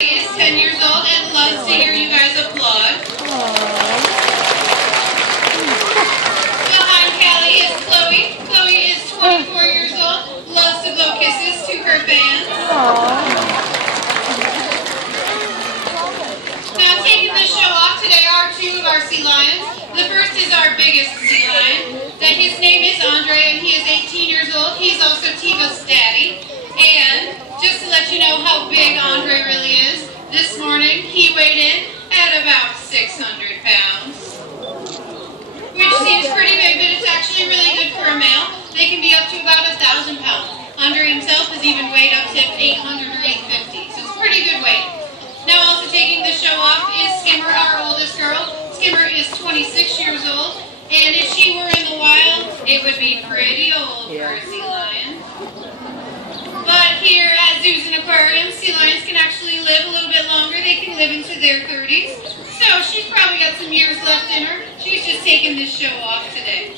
Is 10 years old and loves to hear you guys applaud. Behind Callie is Chloe. Chloe is 24 years old, loves to blow kisses to her fans. Now taking this show off today are two of our sea lions. The first is our biggest sea lion. His name is Andre and he is 18 years old. He's also Tiva's daddy. And just to let you know how big Andre really is, this morning he weighed in at about 600 pounds. Which seems pretty big, but it's actually really good for a male. They can be up to about 1,000 pounds. Andre himself has even weighed up to 800 or 850, so it's pretty good weight. Now also taking the show off is Skimmer, our oldest girl. Skimmer is 26 years old, and if she were in the wild, it would be pretty old for a sea lion. But here at zoos and aquariums, sea lions can actually live a little bit longer. They can live into their 30s. So she's probably got some years left in her. She's just taking this show off today.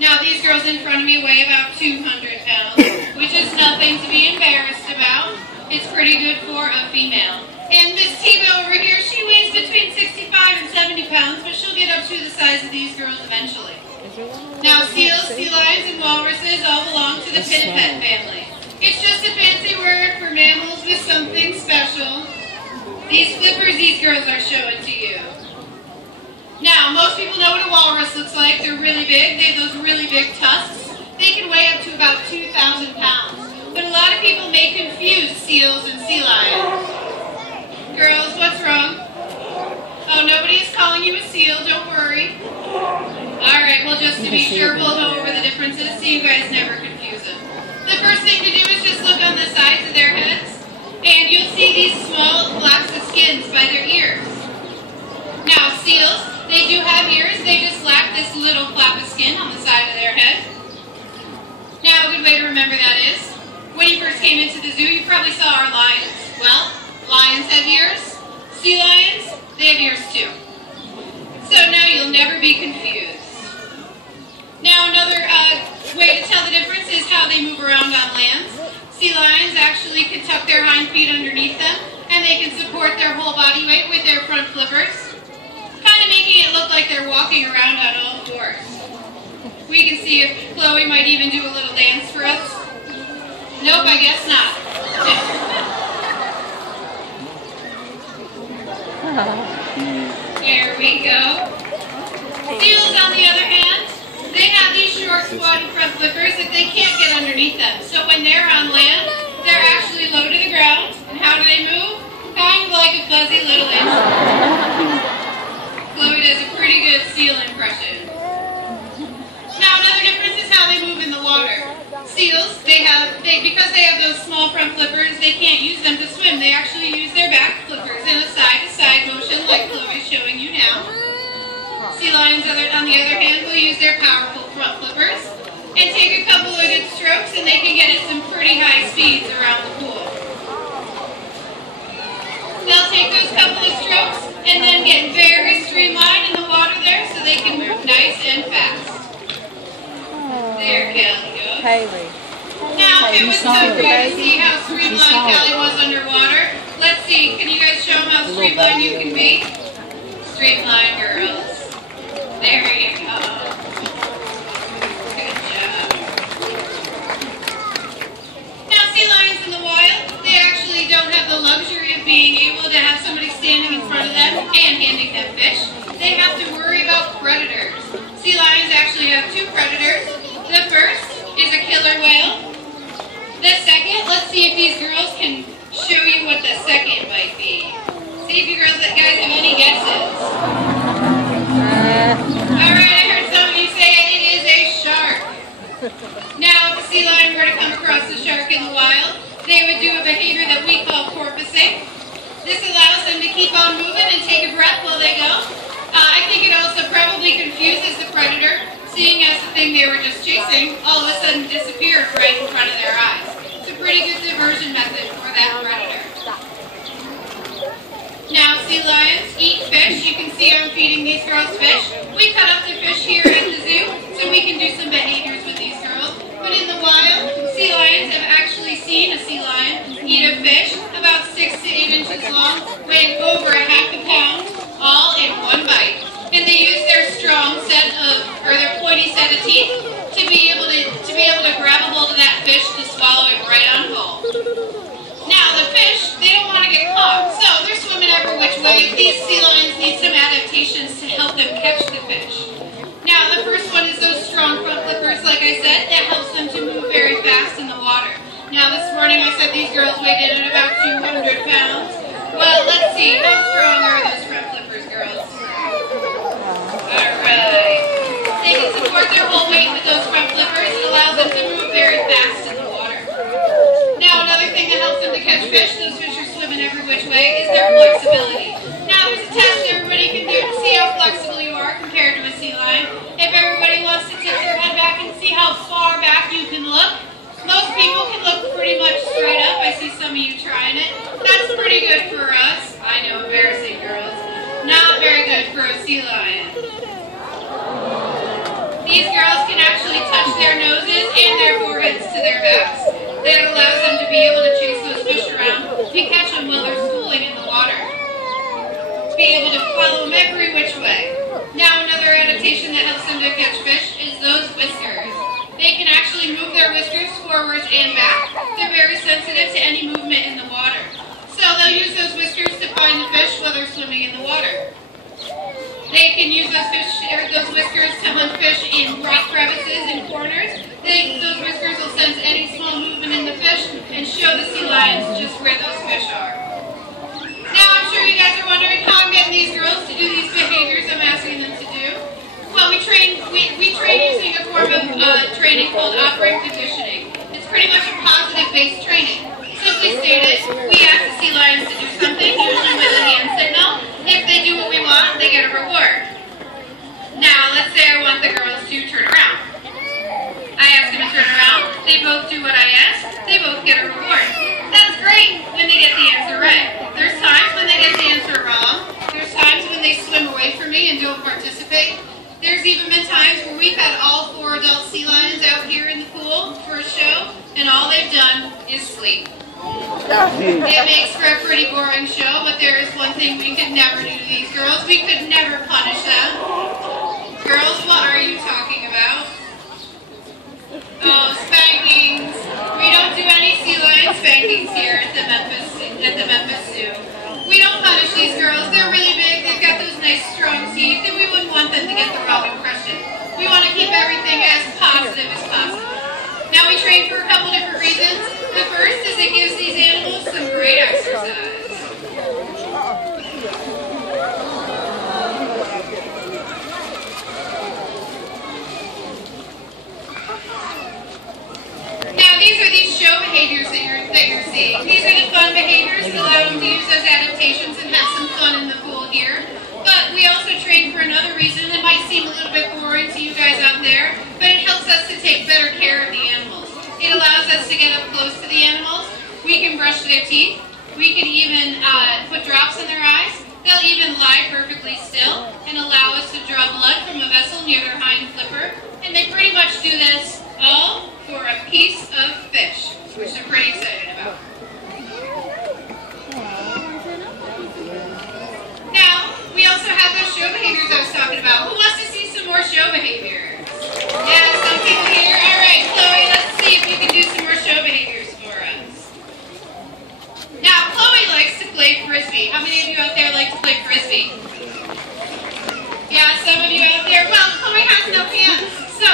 Now these girls in front of me weigh about 200 pounds, which is nothing to be embarrassed about. It's pretty good for a female. And Miss Tiva over here, she weighs between 65 and 70 pounds, but she'll get up to the size of these girls eventually. Now seals, sea lions, and walruses all belong to the pinniped family. It's just a fancy word for mammals with something special. These flippers these girls are showing to you. Now, most people know what a walrus looks like. They're really big. They have those really big tusks. They can weigh up to about 2,000 pounds. But a lot of people may confuse seals and sea lions. Girls, what's wrong? Oh, nobody is calling you a seal. Don't worry. Alright, well, just to be sure, we'll go over the differences so you guys never confuse them. The first thing to do is just look on the sides of their heads, and you'll see these small flaps of skins by their ears. Now, seals, they do have ears. They just lack this little flap of skin on the side of their head. Now, a good way to remember that is, when you first came into the zoo, you probably saw our lions. Well, lions have ears. Sea lions, they have ears too. So now you'll never be confused. Now, another way to tell the difference is how they move around on land. Sea lions actually can tuck their hind feet underneath them, and they can support their whole body weight with their front flippers, kind of making it look like they're walking around on all fours. We can see if Chloe might even do a little dance for us. Nope, I guess not. There we go. Seals, on the other hand, they have these short, squatty front flippers that they can't get underneath them. So when they're on land, they're actually low to the ground. And how do they move? Kind of like a fuzzy little insect. Chloe does a pretty good seal impression. Now another difference is how they move in the water. Seals, because they have those small front flippers, they can't use them to swim. They actually use their back flippers in a side-to-side motion like Chloe's showing you now. Sea lions, on the other hand, will use their powerful front flippers and take a couple of good strokes, and they can get at some pretty high speeds around the pool. They'll take those couple of strokes and then get very streamlined in the water there so they can move nice and fast. There Callie goes. Haley. Now, it was so great to see how streamlined Callie was underwater. Let's see, can you guys show them how streamlined you can be? Streamlined girls. There you go. Good job. Now, sea lions in the wild, they actually don't have the luxury of being able to have somebody standing in front of them and handing them fish. They have to worry about predators. Sea lions actually have two predators. The first is a killer whale. The second, let's see if these girls can show you what the second might be. See if you guys have any guesses. Alright, I heard some of you say it is a shark. Now, if a sea lion were to come across a shark in the wild, they would do a behavior that we call porpoising. This allows them to keep on moving and take a breath while they go. I think it also probably confuses the predator, seeing as the thing they were just chasing all of a sudden disappeared right in front of their eyes. It's a pretty good diversion method for that predator. Now, sea lions eat fish. You can see I'm feeding these girls fish. We cut up the fish here at the zoo so we can do some behaviors with these girls. But in the wild, sea lions have actually seen a sea lion eat a fish about 6 to 8 adaptations to help them catch the fish. Now, the first one is those strong front flippers, like I said, that helps them to move very fast in the water. Now, this morning I said these girls weighed in at about 200 pounds. Well, let's see, how strong are those front flippers, girls? Alright. They can support their whole weight with those front flippers. It allows them to move very fast in the water. Now, another thing that helps them to catch fish, those fish are swimming every which way, is their flexibility. Now, there's a test everybody can do to see how flexible you are compared to a sea lion. If everybody wants to tip their head back and see how far back you can look, most people can look pretty much straight up. I see some of you trying it. That's pretty good for us. I know, embarrassing, girls. Not very good for a sea lion. These girls can actually touch their noses and their foreheads to their backs. That allows them to be able to chase those fish around and catch them while they're schooling in the water. Be able to follow them every which way. Now, another adaptation that helps them to catch fish is those whiskers. They can actually move their whiskers forwards and back. They're very sensitive to any movement in the water. So they'll use those whiskers to find the fish while they're swimming in the water. They can use those whiskers to hunt fish in rock crevices and corners. Those whiskers will sense any small movement in the fish and show the sea lions just where those fish are. Now, I'm sure you guys are wondering how I'm getting these girls to do these behaviors I'm asking them to do. Well, we train using a form of training called operant conditioning. It's pretty much a positive-based training. Simply stated, we ask the sea lions to do something, usually with a hand signal. If they do what we want, they get a reward. Now, let's say I want the girls to turn around. I ask them to turn around. They both do what I ask. They both get a reward. That's great when they get the answer right. There's times when they get the answer wrong. There's times when they swim away from me and don't participate. There's even been times where we've had all 4 adult sea lions out here in the pool for a show, and all they've done is sleep. It makes for a pretty boring show, but there is one thing we could never do to these girls. We could never punish them. Girls, what are you talking about? Oh, spankings. We don't do any sea lion spankings here at the Memphis Zoo. We don't punish these girls. They're really big. They've got those nice strong teeth, and we wouldn't want them to get the wrong impression. We want to keep everything as positive as possible. Now, we train for a couple different reasons. The first is it gives these animals some great exercise. Now, these are these show behaviors that you're seeing. These are the fun behaviors that allow them to use those adaptations and have some fun in the pool here. But we also train for another reason that might seem a little bit boring to you guys out there, but it helps us to take better care of the animals. It allows us to get up close to the animals. We can brush their teeth. We can even put drops in their eyes. They'll even lie perfectly still and allow us to draw blood from a vessel near their hind flipper. And they pretty much do this all for a piece of fish, which they're pretty excited about. Now, we also have those show behaviors I was talking about. Who wants to see some more show behaviors? Yeah, some people here. All right, Chloe, let's see if you can do some more show behaviors for us. Now, Chloe likes to play Frisbee. How many of you out there like to play Frisbee? Yeah, some of you out there. Well, Chloe has no hands, so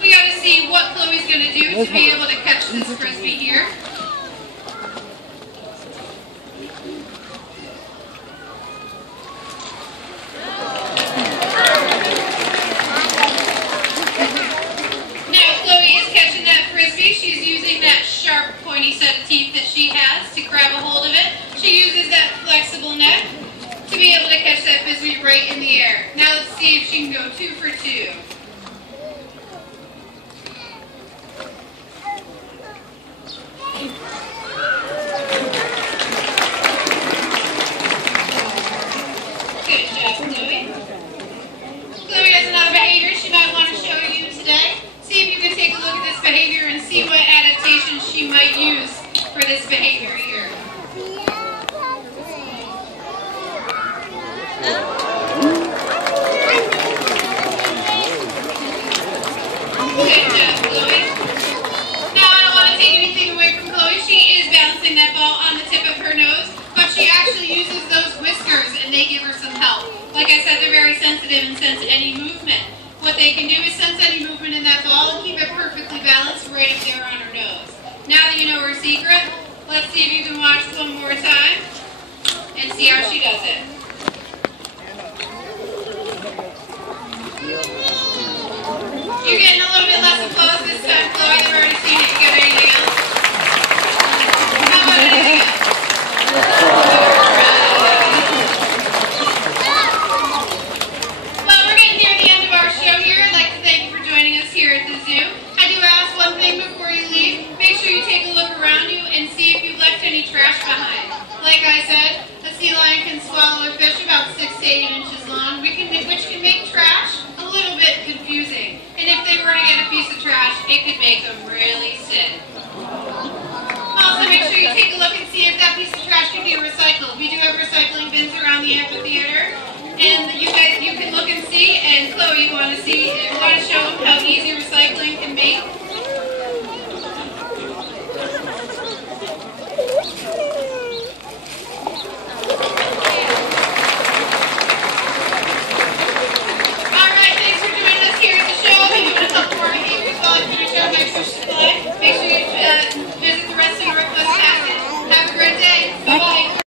we got to see what Chloe's going to do to be able to catch this Frisbee here. She's using that sharp, pointy set of teeth that she has to grab a hold of it. She uses that flexible neck to be able to catch that Frisbee right in the air. Now let's see if she can go 2 for 2. Good job, Chloe. Chloe has another behavior she might want to show you today. See if you can take a look at this behavior and see what adaptations she might use for this behavior here. some help. Like I said, they're very sensitive and sense any movement. What they can do is sense any movement in that ball and keep it perfectly balanced right up there on her nose. Now that you know her secret, let's see if you can watch one more time and see how she does it. You're getting a little bit less applause this time, Chloe. They've already seen it. You got anything else? How about anything else? Well, we're getting near the end of our show here. I'd like to thank you for joining us here at the zoo. I do ask one thing before you leave. Make sure you take a look around you and see if you've left any trash behind. Like I said, a sea lion can swallow a fish about 6 to 8 inches long, which can make trash a little bit confusing. And if they were to get a piece of trash, it could make them really sick. Also, make sure you take a look and see if that piece of trash can be recycled. We do have recycling bins around the amphitheater, and you can look and see. And Chloe, you want to show